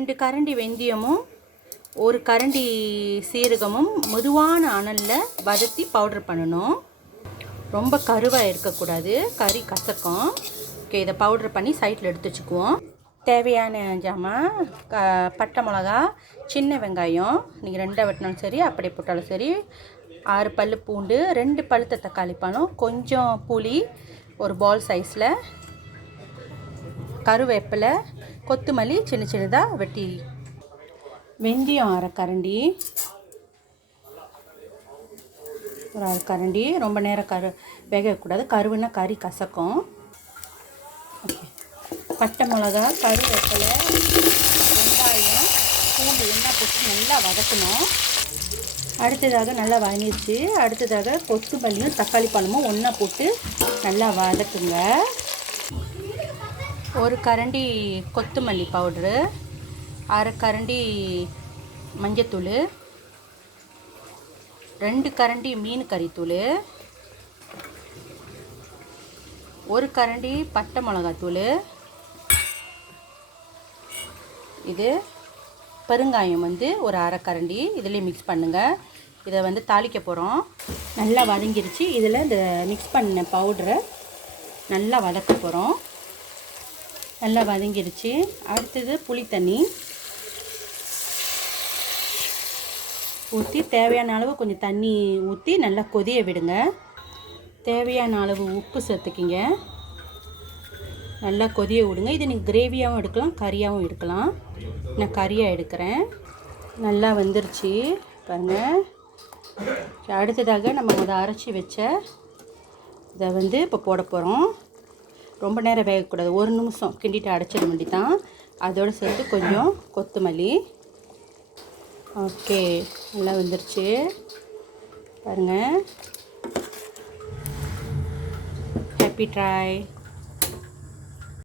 2 கரண்டி வெந்தயமும் 1 கரண்டி சீரகமும் மெதுவான அனலில் வதத்தி பவுடர் பண்ணணும். ரொம்ப கருவாக இருக்கக்கூடாது, கறி கசக்கும். ஓகே, இதை பவுடர் பண்ணி சைடில் எடுத்து வச்சுக்குவோம். தேவையான ஜாமான் பட்டை மிளகா, சின்ன வெங்காயம் நீங்கள் 2 வெட்டினாலும் சரி, அப்படி போட்டாலும் சரி, 6 பல் பூண்டு, 2 பழுத்த தக்காளி பழம், கொஞ்சம் புளி, ஒரு பால் சைஸில், கருவேப்பிலை, கொத்தமல்லி சின்ன சின்னதாக வெட்டி, வெந்தயம் 1/2 கரண்டி, ஒரு 1/2 கரண்டி. ரொம்ப நேரம் வேகக்கூடாது, கருவுன்னா கறி கசக்கும். ஓகே, பட்டை மிளகா, கருவேப்பிலை, வெங்காயம், பூண்டு எண்ணெய் போட்டு நல்லா வதக்கணும். அடுத்ததாக நல்லா வதங்கிடுச்சு. அடுத்ததாக கொத்தமல்லியும் தக்காளி பழமும் ஒன்றா போட்டு நல்லா வதக்குங்க. 1 கரண்டி கொத்தமல்லி பவுட்ரு, 1/2 கரண்டி மஞ்சத்தூள், 2 கரண்டி மீன் கறித்தூள், 1 கரண்டி பட்டை மிளகாத்தூள், இது பெருங்காயம் ஒரு 1/2 கரண்டி. இதிலே மிக்ஸ் பண்ணுங்கள். இதை தாளிக்க போகிறோம். நல்லா வதங்கிருச்சு. இதில் இந்த மிக்ஸ் பண்ண பவுடரை நல்லா வதக்க போகிறோம். நல்லா வதங்கிருச்சு. அடுத்தது புளி தண்ணி ஊற்றி தேவையான அளவு கொஞ்சம் தண்ணி ஊற்றி நல்லா கொதிய விடுங்க. தேவையான அளவு உப்பு சேர்த்துக்கிங்க. நல்லா கொதிய விடுங்க. இது நீங்கள் கிரேவியாகவும் எடுக்கலாம், கறியாகவும் எடுக்கலாம். நான் கறியாக எடுக்கிறேன். நல்லா வந்துருச்சு பாருங்கள். அடுத்ததாக நம்ம அரைச்சி வச்ச இதை இப்போ போட போகிறோம். ரொம்ப நேரம் வேகக்கூடாது, 1 நிமிஷம் கிண்டிட்டு அடைச்சிட வேண்டி தான். அதோடு சேர்த்து கொஞ்சம் கொத்தமல்லி. ஓகே, நல்லா வந்துருச்சு பாருங்கள். Happy try.